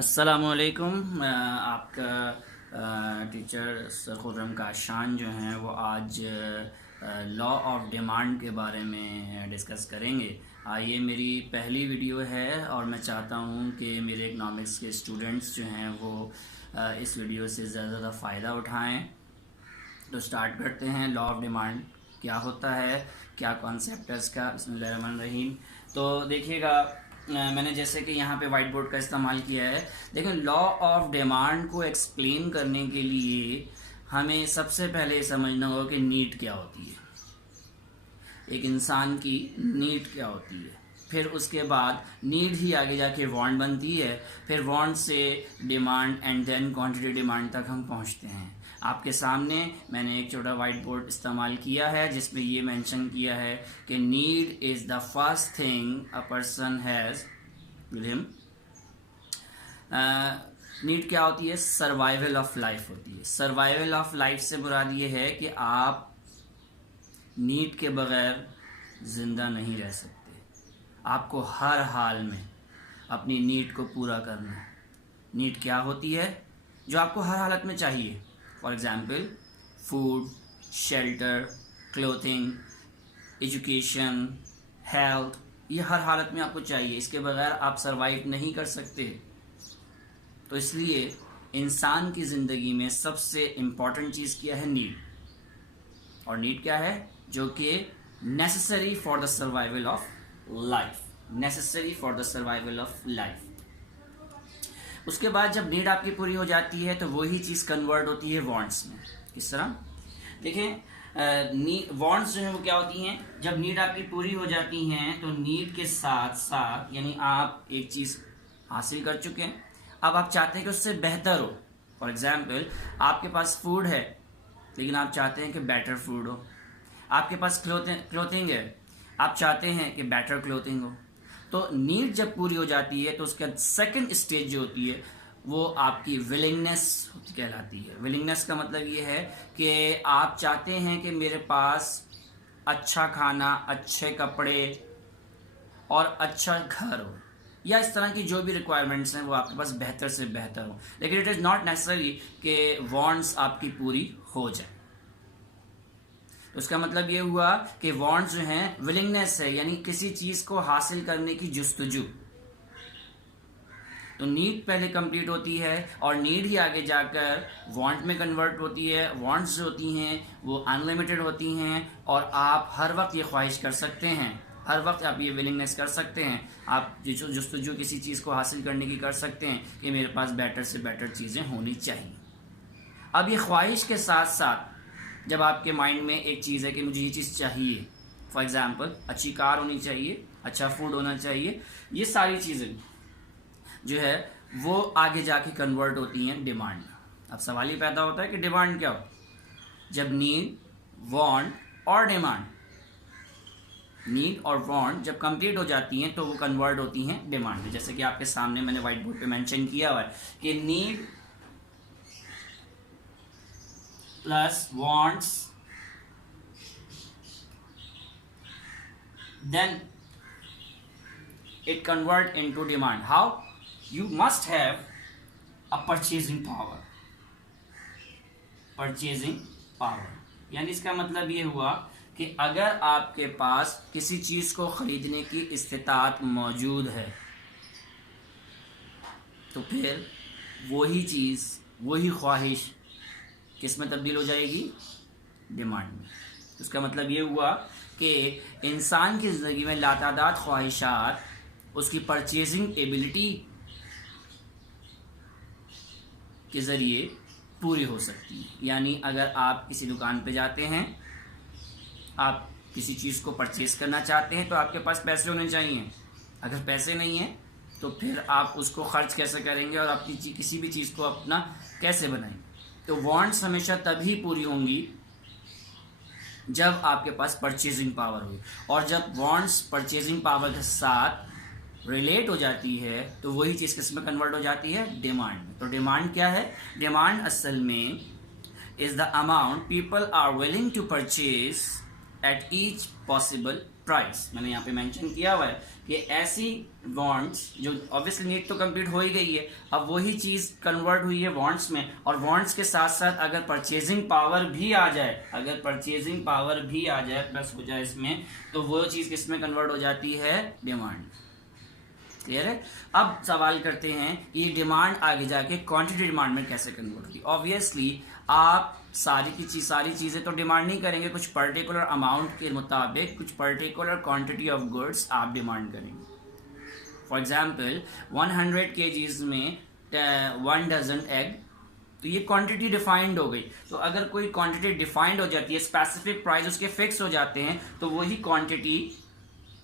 अस्सलामुअलैकुम। आपका teacher sir Khurram Kashan जो हैं वो आज लॉ ऑफ डिमांड के बारे में डिस्कस करेंगे। ये मेरी पहली वीडियो है और मैं चाहता हूँ कि मेरे इकनॉमिक्स के स्टूडेंट्स जो हैं वो इस वीडियो से ज़्यादा फ़ायदा उठाएं। तो स्टार्ट करते हैं। लॉ ऑफ डिमांड क्या होता है, क्या कॉन्सेप्ट है इसका। बिस्मिल्लाहिर्रहमानिर्रहीम। तो देखिएगा, मैंने जैसे कि यहाँ पे वाइट बोर्ड का इस्तेमाल किया है। देखिए, लॉ ऑफ डिमांड को एक्सप्लेन करने के लिए हमें सबसे पहले समझना होगा कि नीड क्या होती है, एक इंसान की नीड क्या होती है। फिर उसके बाद नीड ही आगे जाके वांट बनती है, फिर वांट से demand and then quantity demand तक हम पहुँचते हैं। आपके सामने मैंने एक छोटा वाइट बोर्ड इस्तेमाल किया है जिसमें ये मेंशन किया है कि need is the first thing a person has with him. Need क्या होती है? सर्वाइवल ऑफ लाइफ होती है। सर्वाइवल ऑफ लाइफ से मुराद ये है कि आप नीड के बगैर ज़िंदा नहीं रह सकते। आपको हर हाल में अपनी नीड को पूरा करना है। नीड क्या होती है? जो आपको हर हालत में चाहिए। For example, food, shelter, clothing, education, health, ये हर हालत में आपको चाहिए। इसके बगैर आप सरवाइव नहीं कर सकते। तो इसलिए इंसान की ज़िंदगी में सबसे इम्पॉर्टेंट चीज़ क्या है? नीड। और नीड क्या है? जो कि necessary for the survival of life. Necessary for the survival of life. उसके बाद जब नीड आपकी पूरी हो जाती है तो वही चीज़ कन्वर्ट होती है वांट्स में। किस तरह? देखें, वांट्स जो है वो क्या होती हैं? जब नीड आपकी पूरी हो जाती हैं तो नीड के साथ साथ, यानी आप एक चीज़ हासिल कर चुके हैं, अब आप चाहते हैं कि उससे बेहतर हो। फॉर एग्जाम्पल, आपके पास फूड है लेकिन आप चाहते हैं कि बेटर फूड हो। आपके पास क्लोथिंग है, आप चाहते हैं कि बेटर क्लोथिंग हो। तो नीड जब पूरी हो जाती है तो उसका सेकंड स्टेज जो होती है वो आपकी विलिंगनेस कहलाती है। विलिंगनेस का मतलब ये है कि आप चाहते हैं कि मेरे पास अच्छा खाना, अच्छे कपड़े और अच्छा घर हो, या इस तरह की जो भी रिक्वायरमेंट्स हैं वो आपके पास बेहतर से बेहतर हो। लेकिन इट इज़ नॉट नेसेसरी कि वांट्स आपकी पूरी हो जाए। तो उसका मतलब ये हुआ कि वांट्स जो हैं विलिंगनेस है, यानी किसी चीज़ को हासिल करने की जुस्तजू। तो नीड पहले कंप्लीट होती है और नीड ही आगे जाकर वांट में कन्वर्ट होती है। वांट्स जो होती हैं वो अनलिमिटेड होती हैं और आप हर वक्त ये ख्वाहिश कर सकते हैं, हर वक्त आप ये विलिंगनेस कर सकते हैं, आप जुस्तजू किसी चीज़ को हासिल करने की कर सकते हैं कि मेरे पास बेटर से बेटर चीज़ें होनी चाहिए। अब ये ख्वाहिश के साथ साथ जब आपके माइंड में एक चीज़ है कि मुझे ये चीज़ चाहिए, फॉर एग्ज़ाम्पल अच्छी कार होनी चाहिए, अच्छा फूड होना चाहिए, ये सारी चीज़ें जो है वो आगे जाके कन्वर्ट होती हैं डिमांड में। अब सवाल ये पैदा होता है कि डिमांड क्या हो? जब नीड, वांट और डिमांड, नीड और वांट जब कंप्लीट हो जाती हैं तो वो कन्वर्ट होती हैं डिमांड में। जैसे कि आपके सामने मैंने व्हाइट बोर्ड पे मेंशन किया हुआ है कि need plus wants, then it convert into demand. How? You must have a purchasing power. Purchasing power यानी इसका मतलब ये हुआ कि अगर आपके पास किसी चीज़ को खरीदने की इस्तिताअत मौजूद है तो फिर वही चीज़, वही ख्वाहिश किस में तब्दील हो जाएगी? डिमांड में। उसका मतलब ये हुआ कि इंसान की ज़िंदगी में लातादाद ख्वाहिशात उसकी परचेजिंग एबिलिटी के ज़रिए पूरी हो सकती है। यानी अगर आप किसी दुकान पे जाते हैं, आप किसी चीज़ को परचेज़ करना चाहते हैं तो आपके पास पैसे होने चाहिए। अगर पैसे नहीं हैं तो फिर आप उसको खर्च कैसे करेंगे और अपनी किसी भी चीज़ को अपना कैसे बनाएंगे? तो वांट्स हमेशा तभी पूरी होंगी जब आपके पास परचेजिंग पावर होगी, और जब वांट्स परचेजिंग पावर के साथ रिलेट हो जाती है तो वही चीज़ किस में कन्वर्ट हो जाती है? डिमांड में। तो डिमांड क्या है? डिमांड असल में is the amount people are willing to purchase at each possible price, मैंने यहाँ पे मेंशन किया हुआ है कि ऐसी वांट्स जो ऑब्वियसली नीड तो कंप्लीट हो ही गई है, अब वही चीज़ कन्वर्ट हुई है वांट्स में, और वांट्स के साथ साथ अगर परचेजिंग पावर भी आ जाए, अगर परचेजिंग पावर भी आ जाए प्लस हो जाए इसमें, तो वो चीज़ किस में कन्वर्ट हो जाती है? डिमांड। क्लियर है? अब सवाल करते हैं कि डिमांड आगे जाके क्वांटिटी डिमांड में कैसे कन्वर्ट होगी। ऑब्वियसली आप सारी चीज़ें तो डिमांड नहीं करेंगे, कुछ पर्टिकुलर अमाउंट के मुताबिक कुछ पर्टिकुलर क्वांटिटी ऑफ गुड्स आप डिमांड करेंगे। फॉर एग्जांपल 100 kgs में 1 डजन एग, तो ये क्वांटिटी डिफाइंड हो गई। तो अगर कोई क्वांटिटी डिफाइंड हो जाती है, स्पेसिफिक प्राइस उसके फिक्स हो जाते हैं, तो वही क्वांटिटी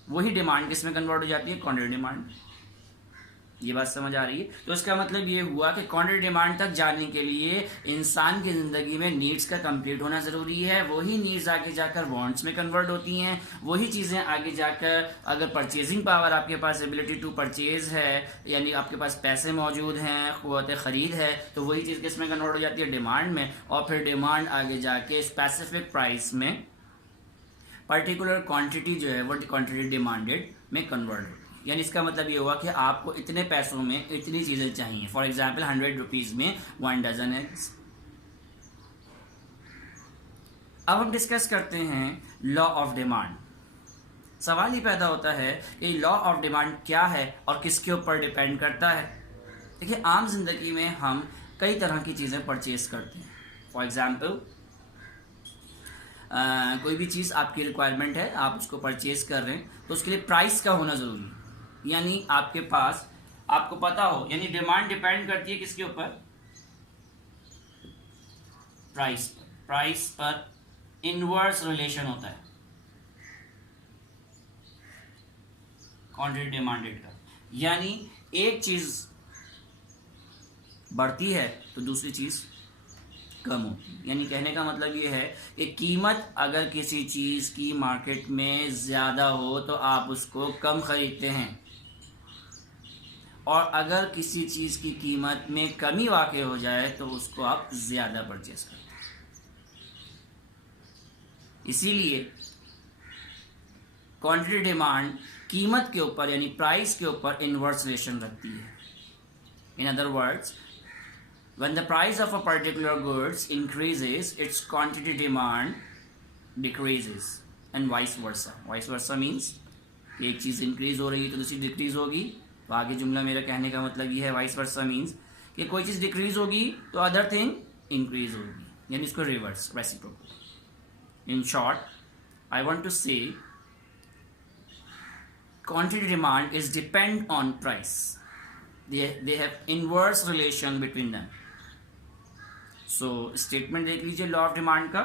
वही डिमांड किस में कन्वर्ट हो जाती है? Quantity demand. ये बात समझ आ रही है? तो इसका मतलब ये हुआ कि क्वांटिटी डिमांड तक जाने के लिए इंसान की ज़िंदगी में नीड्स का कंप्लीट होना ज़रूरी है, वही नीड्स आगे जाकर वांट्स में कन्वर्ट होती हैं, वही चीज़ें आगे जाकर अगर परचेजिंग पावर आपके पास एबिलिटी टू परचेज है, यानी आपके पास पैसे मौजूद हैं, क़ुव्वत ख़रीद है, तो वही चीज़ किस में कन्वर्ट हो जाती है? डिमांड में। और फिर डिमांड आगे जाके स्पेसिफिक प्राइस में पर्टिकुलर क्वांटिटी जो है वो क्वांटिटी डिमांडेड में कन्वर्ट होती है। यानी इसका मतलब ये हुआ कि आपको इतने पैसों में इतनी चीज़ें चाहिए। फॉर एग्जांपल 100 रुपीज़ में 1 डजन एग्स। अब हम डिस्कस करते हैं लॉ ऑफ डिमांड। सवाल ये पैदा होता है कि लॉ ऑफ डिमांड क्या है और किसके ऊपर डिपेंड करता है। देखिए, आम जिंदगी में हम कई तरह की चीज़ें परचेज करते हैं। फॉर एग्जांपल कोई भी चीज़ आपकी रिक्वायरमेंट है, आप उसको परचेज कर रहे हैं, तो उसके लिए प्राइस का होना ज़रूरी है। यानी आपके पास, आपको पता हो, यानी डिमांड डिपेंड करती है किसके ऊपर? प्राइस पर। प्राइस पर इनवर्स रिलेशन होता है क्वांटिटी डिमांडेड का। यानी एक चीज़ बढ़ती है तो दूसरी चीज़ कम होती है। यानी कहने का मतलब ये है कि कीमत अगर किसी चीज़ की मार्केट में ज़्यादा हो तो आप उसको कम खरीदते हैं, और अगर किसी चीज़ की कीमत में कमी वाक़ई हो जाए तो उसको आप ज़्यादा परचेज करते हैं। इसीलिए क्वांटिटी डिमांड कीमत के ऊपर यानी प्राइस के ऊपर इनवर्स रिलेशन रखती है। In other words, when the price of a particular goods increases, its quantity demand decreases and vice versa. Vice versa means कि एक चीज़ इंक्रीज हो रही है तो दूसरी डिक्रीज होगी। तो आगे जुमला मेरा कहने का मतलब ये है, वाइस वर्सा मीन्स कि कोई चीज़ डिक्रीज होगी तो अदर थिंग इंक्रीज होगी, यानी इसको reverse, reciprocal. In short, I want to say quantity demand is depend on price. They have inverse relation between them. So statement देख लीजिए लॉ ऑफ डिमांड का।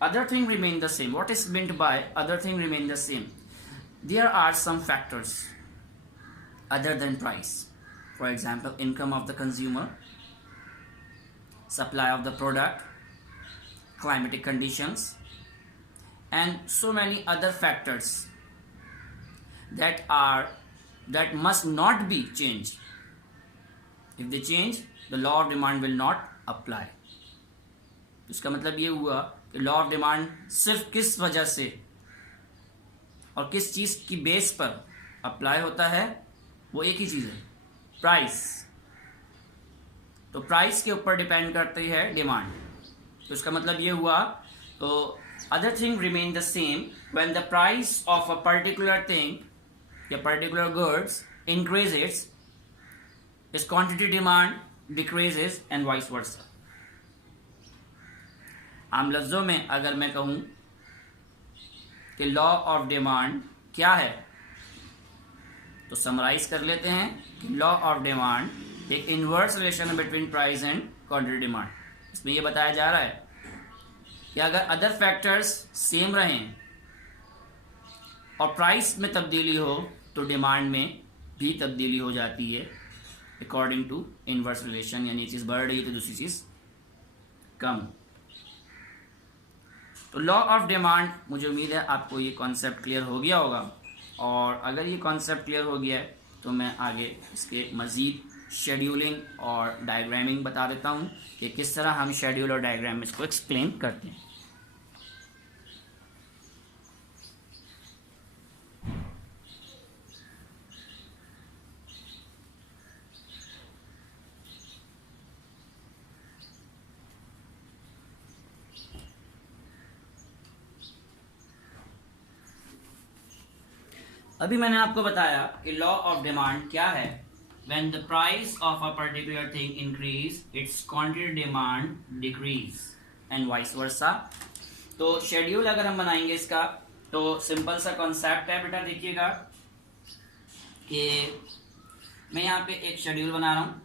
Other thing remain the same. What is meant by other thing remain the same? There are some factors other than price. For example, income of the consumer, supply of the product, climatic conditions, and so many other factors that must not be changed. If they change, the law of demand will not apply. इसका मतलब ये हुआ कि law of demand सिर्फ किस वजह से और किस चीज़ की बेस पर अप्लाई होता है, वो एक ही चीज़ है, प्राइस। तो प्राइस के ऊपर डिपेंड करती है डिमांड। तो इसका मतलब ये हुआ, तो other thing remain the same when the price of a particular thing या पर्टिकुलर गुड्स इंक्रीजेस, इस quantity demand decreases and vice versa. आम लफ्ज़ों में अगर मैं कहूँ कि लॉ ऑफ डिमांड क्या है, तो समराइज कर लेते हैं कि लॉ ऑफ डिमांड एक inverse relation between price and quantity demand. इसमें यह बताया जा रहा है कि अगर अदर फैक्टर्स सेम रहें और प्राइस में तब्दीली हो तो डिमांड में भी तब्दीली हो जाती है अकॉर्डिंग टू इनवर्स रिलेशन। यानी चीज़ बढ़ रही है तो दूसरी चीज़ कम। तो लॉ ऑफ डिमांड, मुझे उम्मीद है आपको ये कॉन्सेप्ट क्लियर हो गया होगा, और अगर ये कॉन्सेप्ट क्लियर हो गया है तो मैं आगे इसके मज़ीद शेड्यूलिंग और डायग्रामिंग बता देता हूँ कि किस तरह हम शेड्यूल और डायग्राम में इसको एक्सप्लेन करते हैं। अभी मैंने आपको बताया कि लॉ ऑफ डिमांड क्या है। When the price of a particular thing increase its quantity demand decrease and vice versa. तो शेड्यूल अगर हम बनाएंगे इसका तो सिंपल सा कॉन्सेप्ट है बेटा। देखिएगा कि मैं यहाँ पे एक शेड्यूल बना रहा हूँ,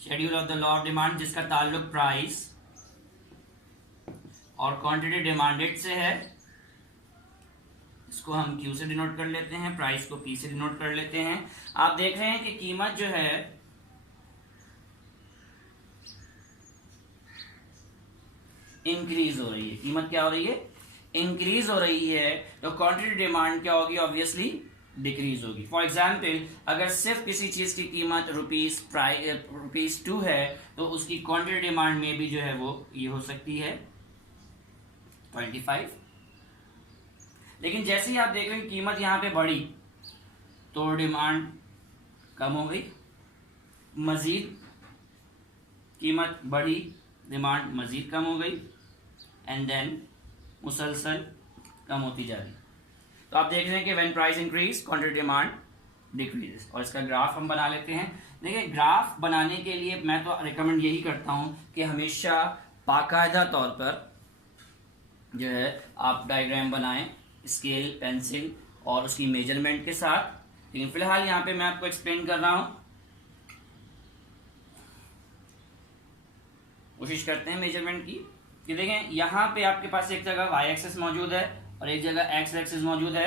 schedule of the law of demand, जिसका ताल्लुक प्राइस और क्वांटिटी डिमांडेड से है। इसको हम Q से डिनोट कर लेते हैं, प्राइस को P से डिनोट कर लेते हैं। आप देख रहे हैं कि कीमत जो है इंक्रीज हो रही है। कीमत क्या हो रही है? इंक्रीज हो रही है। तो क्वांटिटी डिमांड क्या होगी? ऑब्वियसली डिक्रीज होगी। फॉर एग्जाम्पल, अगर सिर्फ किसी चीज की कीमत ₹2 है तो उसकी क्वांटिटी डिमांड में भी जो है वो ये हो सकती है 25। लेकिन जैसे ही आप देख रहे हैं कीमत यहाँ पे बढ़ी तो डिमांड कम हो गई, मजीद कीमत बढ़ी, डिमांड मजीद कम हो गई, एंड देन मुसलसल कम होती जा रही। तो आप देख रहे हैं कि when price increase quantity demand decrease. और इसका ग्राफ हम बना लेते हैं। देखिए, ग्राफ बनाने के लिए मैं तो रिकमेंड यही करता हूं कि हमेशा बाकायदा तौर पर जो है आप डायग्राम बनाएं, स्केल, पेंसिल और उसकी मेजरमेंट के साथ। लेकिन फिलहाल यहाँ पे मैं आपको एक्सप्लेन कर रहा हूं। कोशिश करते हैं मेजरमेंट की। कि देखें, यहाँ पे आपके पास एक जगह y एक्सिस मौजूद है और एक जगह x एक्सिस मौजूद है।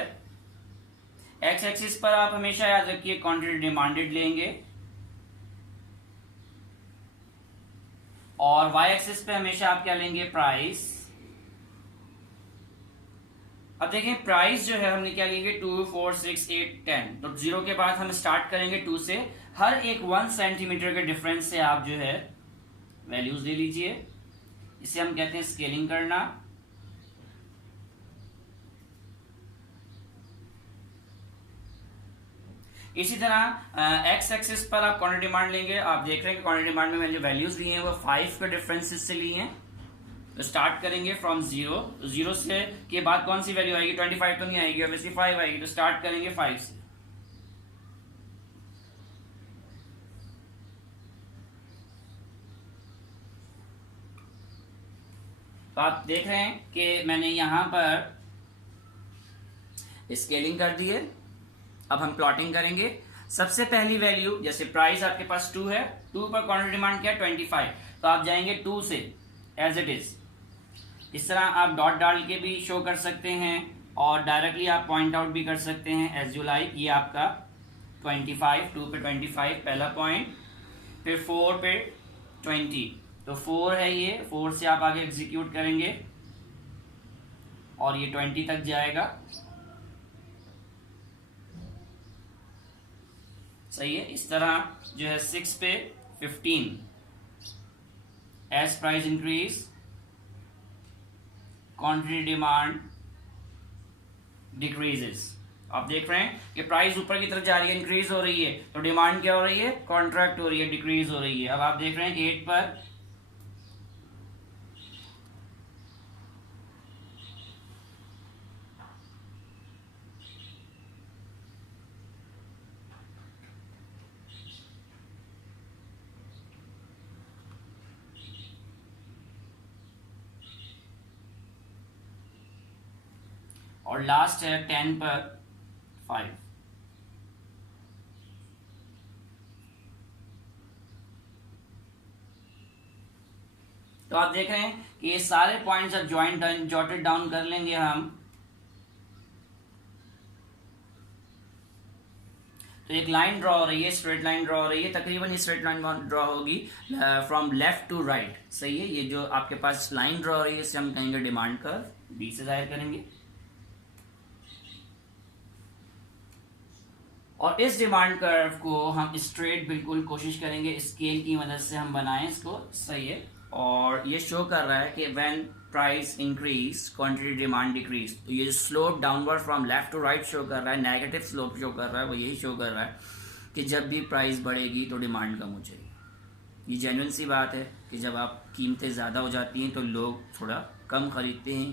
x एक्सिस पर आप हमेशा याद रखिए क्वांटिटी डिमांडेड लेंगे और y एक्सिस पे हमेशा आप क्या लेंगे? प्राइस। अब देखें, प्राइस जो है हमने क्या लेंगे? 2, 4, 6, 8, 10। तो 0 के बाद हम स्टार्ट करेंगे 2 से। हर एक 1 सेंटीमीटर के डिफरेंस से आप जो है वैल्यूज दे लीजिए। इसे हम कहते हैं स्केलिंग करना। इसी तरह एक्स एक्सिस पर आप क्वांटिटी डिमांड लेंगे। आप देख रहे हैं कि क्वांटिटी डिमांड में मैंने जो वैल्यूज ली हैं वो 5 के डिफरेंसेस से ली हैं। तो स्टार्ट करेंगे फ्रॉम 0। तो 0 से के बाद कौन सी वैल्यू आएगी? 25 तो नहीं आएगी, ऑब्वियसली 5 आएगी। तो स्टार्ट करेंगे 5 से। तो आप देख रहे हैं कि मैंने यहां पर स्केलिंग कर दी है। अब हम प्लॉटिंग करेंगे। सबसे पहली वैल्यू, जैसे प्राइस आपके पास 2 है, 2 पर क्वांटिटी डिमांड क्या है? 25। तो आप जाएंगे 2 से एज इट इज। इस तरह आप डॉट डाल के भी शो कर सकते हैं और डायरेक्टली आप पॉइंट आउट भी कर सकते हैं एज यू लाइक। ये आपका 25, 2 पे 25 पहला पॉइंट, फिर 4 पे 20। तो 4 है ये, 4 से आप आगे एग्जीक्यूट करेंगे और ये 20 तक जाएगा। सही है। इस तरह जो है 6 पे 15। As price increase quantity demand decreases. आप देख रहे हैं कि प्राइस ऊपर की तरफ जा रही है, इंक्रीज हो रही है, तो डिमांड क्या हो रही है? कॉन्ट्रैक्ट हो रही है, डिक्रीज हो रही है। अब आप देख रहे हैं कि 8 पर और लास्ट है 10 पर 5। तो आप देख रहे हैं कि ये सारे पॉइंट्स अब जॉटेड डाउन कर लेंगे हम। तो एक लाइन ड्रॉ हो रही है, स्ट्रेट लाइन ड्रॉ हो रही है। तकरीबन ये स्ट्रेट लाइन ड्रॉ होगी फ्रॉम लेफ्ट टू राइट। सही है। ये जो आपके पास लाइन ड्रॉ हो रही है इसे हम कहेंगे डिमांड कर्व, बी से जाहिर करेंगे। और इस डिमांड कर्व को हम स्ट्रेट बिल्कुल कोशिश करेंगे स्केल की मदद से हम बनाएं इसको। सही है। और ये शो कर रहा है कि when price increase quantity demand decrease. तो ये slope downward from left to right show कर रहा है, नेगेटिव स्लोप शो कर रहा है। वो यही शो कर रहा है कि जब भी प्राइस बढ़ेगी तो डिमांड कम हो जाएगी। ये जेन्युइन सी बात है कि जब आप कीमतें ज़्यादा हो जाती हैं तो लोग थोड़ा कम खरीदते हैं,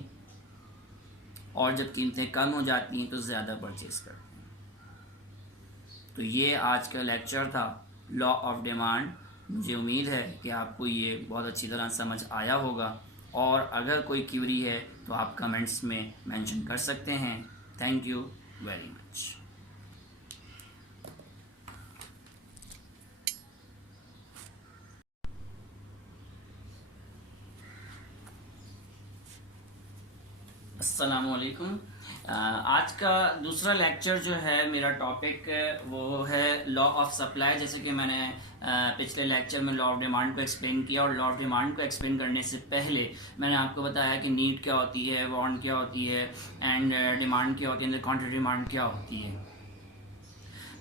और जब कीमतें कम हो जाती हैं तो ज़्यादा परचेज करते हैं। तो ये आज का लेक्चर था लॉ ऑफ डिमांड। मुझे उम्मीद है कि आपको ये बहुत अच्छी तरह समझ आया होगा, और अगर कोई क्यूरी है तो आप कमेंट्स में मेंशन कर सकते हैं। Thank you very much. अस्सलामुअलैकुम। आज का दूसरा लेक्चर जो है, मेरा टॉपिक वो है लॉ ऑफ सप्लाई। जैसे कि मैंने पिछले लेक्चर में लॉ ऑफ डिमांड को एक्सप्लेन किया, और लॉ ऑफ डिमांड को एक्सप्लेन करने से पहले मैंने आपको बताया कि नीड क्या होती है, वांट क्या होती है, एंड डिमांड क्या होती है, क्वांटिटी डिमांड क्या होती है।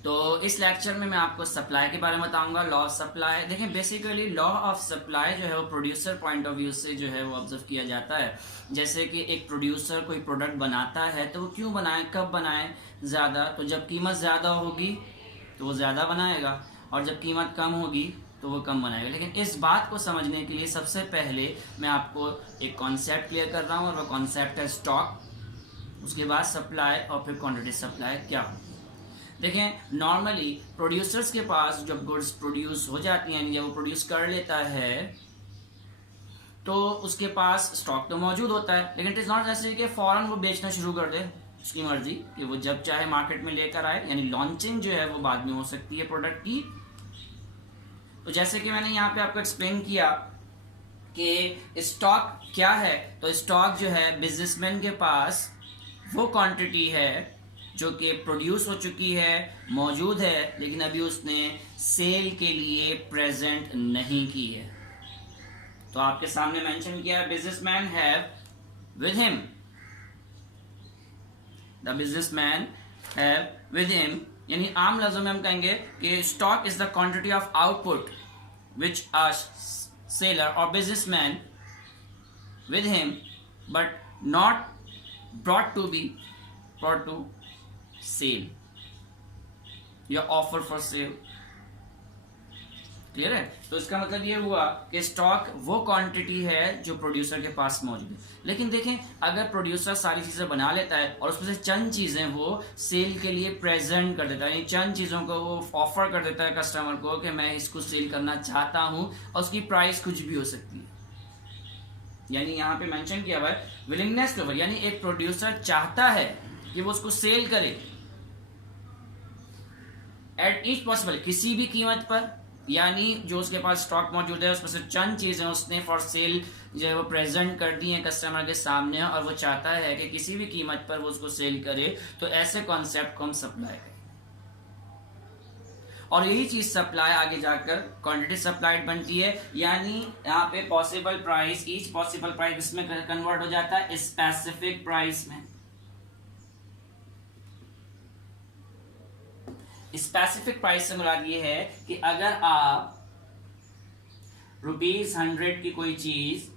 तो इस लेक्चर में मैं आपको सप्लाई के बारे में बताऊंगा, लॉ ऑफ सप्लाई। देखें, बेसिकली लॉ ऑफ सप्लाई जो है वो प्रोड्यूसर पॉइंट ऑफ व्यू से जो है वो ऑब्जर्व किया जाता है। जैसे कि एक प्रोड्यूसर कोई प्रोडक्ट बनाता है तो वो क्यों बनाए, कब बनाए ज़्यादा, तो जब कीमत ज़्यादा होगी तो वो ज़्यादा बनाएगा, और जब कीमत कम होगी तो वो कम बनाएगा। लेकिन इस बात को समझने के लिए सबसे पहले मैं आपको एक कॉन्सेप्ट क्लियर कर रहा हूँ, और वो कॉन्सेप्ट है स्टॉक, उसके बाद सप्लाई, और फिर क्वान्टिटी सप्लाई क्या हो। देखें, नॉर्मली प्रोड्यूसर्स के पास जब गुड्स प्रोड्यूस हो जाती हैं, जब वो प्रोड्यूस कर लेता है तो उसके पास स्टॉक तो मौजूद होता है, लेकिन इट इज नॉट नेसेसरी कि फौरन वो बेचना शुरू कर दे। उसकी मर्जी कि वो जब चाहे मार्केट में लेकर आए, यानी लॉन्चिंग जो है वो बाद में हो सकती है प्रोडक्ट की। तो जैसे कि मैंने यहाँ पे आपको एक्सप्लेन किया कि स्टॉक क्या है, तो स्टॉक जो है बिजनेसमैन के पास वो क्वांटिटी है जो कि प्रोड्यूस हो चुकी है, मौजूद है, लेकिन अभी उसने सेल के लिए प्रेजेंट नहीं की है। तो आपके सामने मेंशन किया, businessman have with him, the businessman have with him, यानी आम लफ्जों में हम कहेंगे कि stock is the quantity of output which a seller और businessman with him but not brought to sell या ऑफर फॉर सेल। क्लियर है? तो इसका मतलब ये हुआ कि स्टॉक वो क्वांटिटी है जो प्रोड्यूसर के पास मौजूद है। लेकिन देखें, अगर प्रोड्यूसर सारी चीजें बना लेता है और उसमें से चंद चीजें वो सेल के लिए प्रेजेंट कर देता है, यानी चंद चीजों को वो ऑफर कर देता है कस्टमर को कि मैं इसको सेल करना चाहता हूं, और उसकी प्राइस कुछ भी हो सकती है। यानी यहाँ पे मेंशन किया हुआ है विलिंगनेस टू, यानी एक प्रोड्यूसर चाहता है कि वो उसको सेल करे एट ईच पॉसिबल, किसी भी कीमत पर, यानी जो उसके पास स्टॉक मौजूद है उसमें से चंद चीजें उसने फॉर सेल जो है वो प्रेजेंट कर दी है कस्टमर के सामने, और वो चाहता है कि किसी भी कीमत पर वो उसको सेल करे। तो ऐसे कॉन्सेप्ट को हम सप्लाई करें, और यही चीज सप्लाई आगे जाकर क्वांटिटी सप्लाइड बनती है। यानी यहाँ पे possible price, each possible price इसमें कन्वर्ट हो जाता है स्पेसिफिक प्राइस में। स्पेसिफिक प्राइस से मुराद ये है कि अगर आप ₹100 की कोई चीज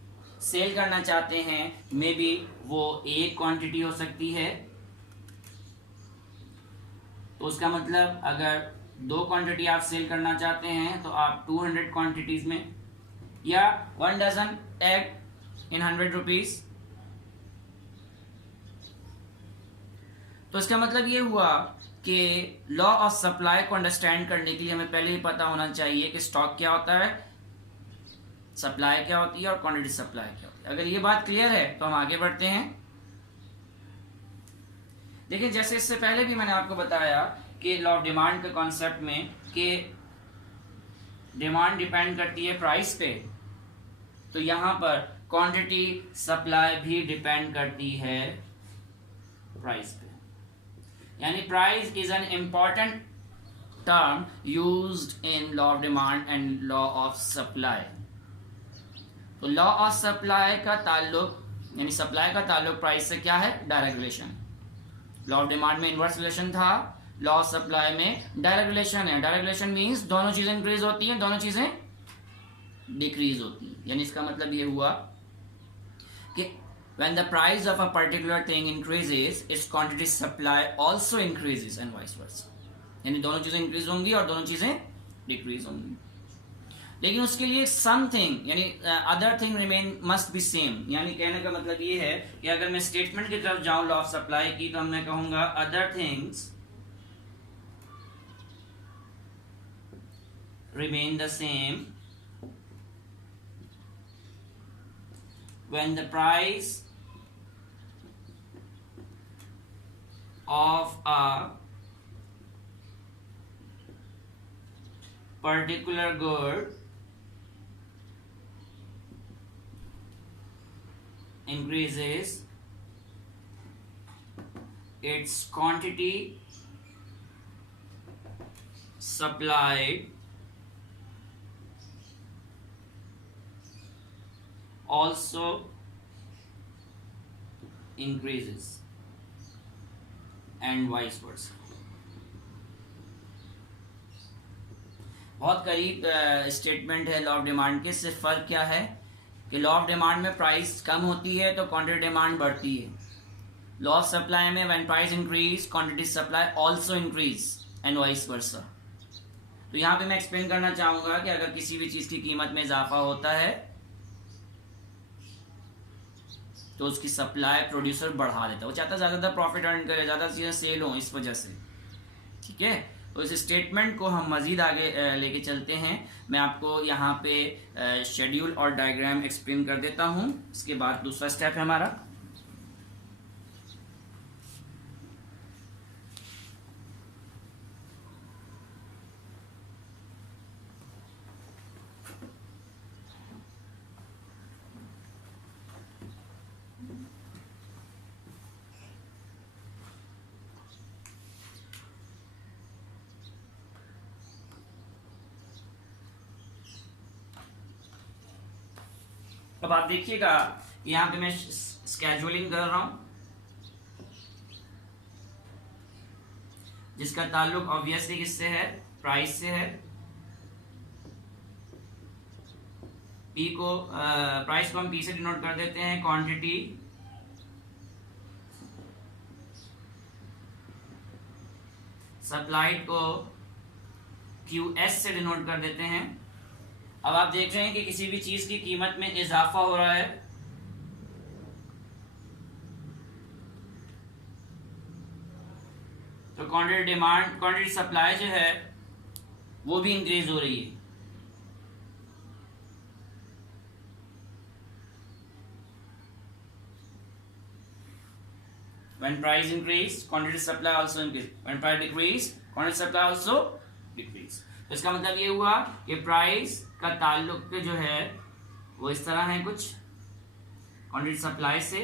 सेल करना चाहते हैं, मे बी वो एक क्वांटिटी हो सकती है, तो उसका मतलब अगर 2 क्वांटिटी आप सेल करना चाहते हैं तो आप 200 क्वांटिटीज में, या 1 डजन एग इन 100 रुपीज। तो इसका मतलब ये हुआ कि लॉ ऑफ सप्लाई को अंडरस्टैंड करने के लिए हमें पहले ही पता होना चाहिए कि स्टॉक क्या होता है, सप्लाई क्या होती है, और क्वांटिटी सप्लाई क्या होती है। अगर ये बात क्लियर है तो हम आगे बढ़ते हैं। देखिए, जैसे इससे पहले भी मैंने आपको बताया कि लॉ ऑफ डिमांड के कॉन्सेप्ट में कि डिमांड डिपेंड करती है प्राइस पे, तो यहां पर क्वांटिटी सप्लाई भी डिपेंड करती है प्राइस पे। यानी price is an important term used in law of demand and law of supply. तो लॉ ऑफ सप्लाई का ताल्लुक, यानी सप्लाई का ताल्लुक प्राइस से क्या है? Direct relation. Law of demand में इनवर्स रिलेशन था, लॉ ऑफ सप्लाई में डायरेक्ट रिलेशन है। डायरेक्ट रिलेशन मींस दोनों चीजें इंक्रीज होती हैं, दोनों चीजें डिक्रीज होती हैं। यानी इसका मतलब ये हुआ कि when the price of a particular thing increases, its quantity supply also increases and vice versa। यानी दोनों चीजें इंक्रीज होंगी और दोनों चीजें डिक्रीज होंगी। लेकिन उसके लिए समथिंग यानी other thing remain must be same, यानी कहने का मतलब ये है कि अगर मैं स्टेटमेंट की तरफ जाऊं लॉ ऑफ सप्लाई की, तो मैं कहूंगा other things remain the same when the price of a particular good increases, its quantity supplied also increases and vice versa. बहुत करीब स्टेटमेंट है लॉ ऑफ डिमांड के। सिर्फ फर्क क्या है कि लॉ ऑफ डिमांड में प्राइस कम होती है तो क्वांटिटी डिमांड बढ़ती है। लॉ ऑफ सप्लाई में when price increase quantity supply also increase and vice versa. तो यहाँ पे मैं एक्सप्लेन करना चाहूंगा कि अगर किसी भी चीज की कीमत में इजाफा होता है तो उसकी सप्लाई प्रोड्यूसर बढ़ा देता है, वो चाहता है ज्यादा प्रॉफिट अर्न करे, ज्यादा चीजें सेल हो इस वजह से। ठीक है, तो इस स्टेटमेंट को हम मजीद आगे लेके चलते हैं। मैं आपको यहाँ पे शेड्यूल और डायग्राम एक्सप्लेन कर देता हूँ। इसके बाद दूसरा स्टेप है हमारा। अब आप देखिएगा यहाँ पे मैं स्केड्यूलिंग कर रहा हूं, जिसका ताल्लुक ऑब्वियसली किससे है, प्राइस से है। पी को प्राइस को हम पी से डिनोट कर देते हैं, क्वांटिटी सप्लाइड को क्यू एस से डिनोट कर देते हैं। अब आप देख रहे हैं कि किसी भी चीज की कीमत में इजाफा हो रहा है तो क्वांटिटी डिमांड क्वांटिटी सप्लाई जो है वो भी इंक्रीज हो रही है। When price increase, quantity supply also increase. When price decrease, quantity supply also decrease. तो इसका मतलब ये हुआ कि प्राइस का ताल्लुक जो है वो इस तरह है कुछ क्वांटिटी सप्लाई से,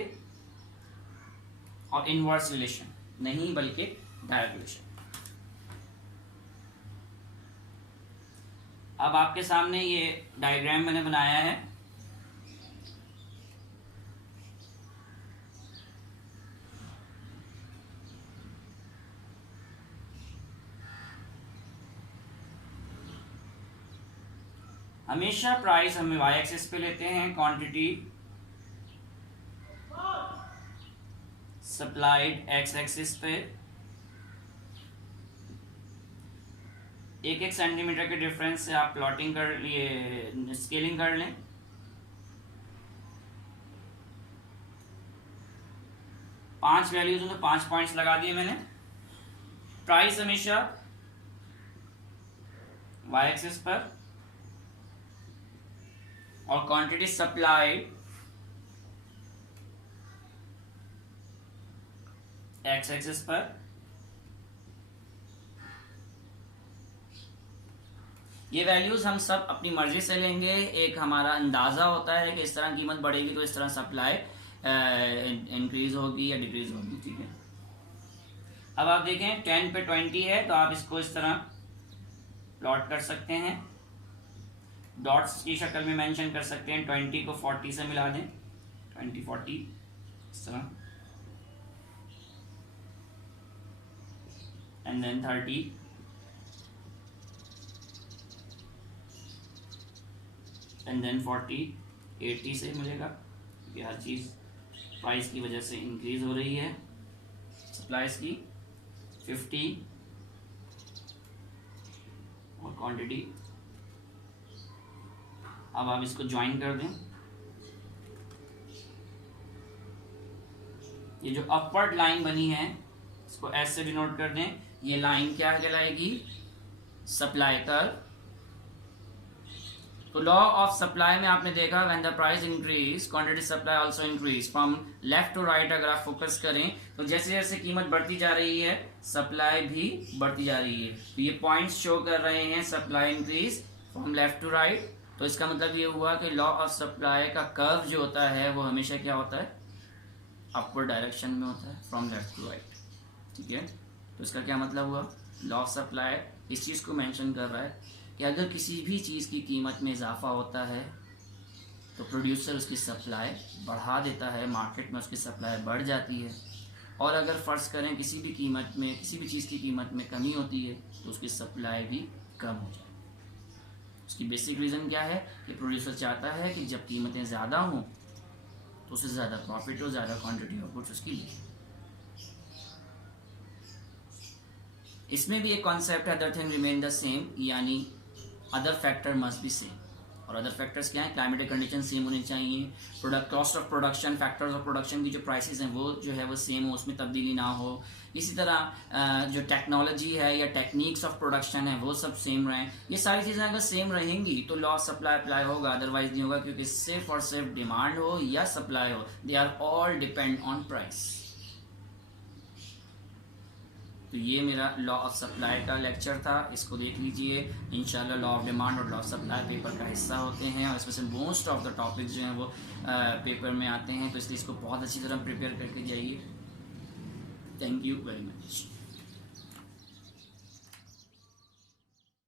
और इनवर्स रिलेशन नहीं बल्कि डायरेक्ट रिलेशन। अब आपके सामने ये डायग्राम मैंने बनाया है। हमेशा प्राइस हम वाई एक्सिस पे लेते हैं, क्वांटिटी सप्लाइड एक्स एक्सिस पे। एक सेंटीमीटर के डिफरेंस से आप प्लॉटिंग कर लिए स्केलिंग कर लें। पांच वैल्यूज हैं तो 5 पॉइंट्स लगा दिए मैंने। प्राइस हमेशा वाई एक्सिस पर और क्वांटिटी सप्लाइड एक्स एक्सिस पर। ये वैल्यूज हम सब अपनी मर्जी से लेंगे। एक हमारा अंदाजा होता है कि इस तरह कीमत बढ़ेगी तो इस तरह सप्लाई इंक्रीज होगी या डिक्रीज होगी। ठीक है, अब आप देखें 10 पे 20 है तो आप इसको इस तरह प्लॉट कर सकते हैं, डॉट्स की शक्ल में मेंशन कर सकते हैं। 20 को 40 से मिला दें, 20 40 इस तरह, एंड देन 30 एंड देन 40 80 से मिलेगा, क्योंकि हर चीज़ प्राइस की वजह से इंक्रीज हो रही है। सप्लाईज की 50 और क्वांटिटी अब आप इसको ज्वाइन कर दें। ये जो अपवर्ड लाइन बनी है इसको एस से डिनोट कर दें। ये लाइन क्या कहलाएगी? Supply curve. तो लॉ ऑफ सप्लाई में आपने देखा when the price increase quantity supply also increase. From left to right अगर आप फोकस करें तो जैसे जैसे कीमत बढ़ती जा रही है सप्लाई भी बढ़ती जा रही है। तो ये पॉइंट्स शो कर रहे हैं supply increase from left to right. तो इसका मतलब ये हुआ कि लॉ ऑफ सप्लाई का कर्व जो होता है वो हमेशा क्या होता है? अपवर्ड डायरेक्शन में होता है, फ्रॉम लेफ्ट टू राइट। ठीक है, तो इसका क्या मतलब हुआ? लॉ ऑफ सप्लाई इस चीज़ को मेंशन कर रहा है कि अगर किसी भी चीज़ की कीमत में इजाफा होता है तो प्रोड्यूसर उसकी सप्लाई बढ़ा देता है, मार्केट में उसकी सप्लाई बढ़ जाती है। और अगर फ़र्ज़ करें किसी भी कीमत में, किसी भी चीज़ की कीमत में कमी होती है तो उसकी सप्लाई भी कम हो जाए। उसकी बेसिक रीज़न क्या है कि प्रोड्यूसर चाहता है कि जब कीमतें ज़्यादा हों तो उससे ज़्यादा प्रॉफिट हो, ज़्यादा क्वांटिटी ऑफ गुड्स उसकी ले। इसमें भी एक कॉन्सेप्ट है other thing remain the same, यानी other factor must be same. और अदर फैक्टर्स क्या है? क्लाइमेटिक कंडीशन सेम होनी चाहिए, product cost of production, factors of production की जो प्राइसेस हैं वो जो है वो सेम हो, उसमें तब्दीली ना हो। इसी तरह जो टेक्नोलॉजी है या टेक्निक्स ऑफ प्रोडक्शन है वो सब सेम रहें। ये सारी चीज़ें अगर सेम रहेंगी तो लॉ ऑफ सप्लाई अप्लाई होगा, अदरवाइज नहीं होगा, क्योंकि सिर्फ और सिर्फ डिमांड हो या सप्लाई हो, they are all depend on price. तो ये मेरा लॉ ऑफ सप्लाई का लेक्चर था, इसको देख लीजिए। इंशाल्लाह लॉ ऑफ डिमांड और लॉ ऑफ सप्लाई पेपर का हिस्सा होते हैं और इसमें से मोस्ट ऑफ द टॉपिक्स जो हैं वो पेपर में आते हैं, तो इसलिए इसको बहुत अच्छी तरह प्रिपेयर करके जाइए। Thank you very much.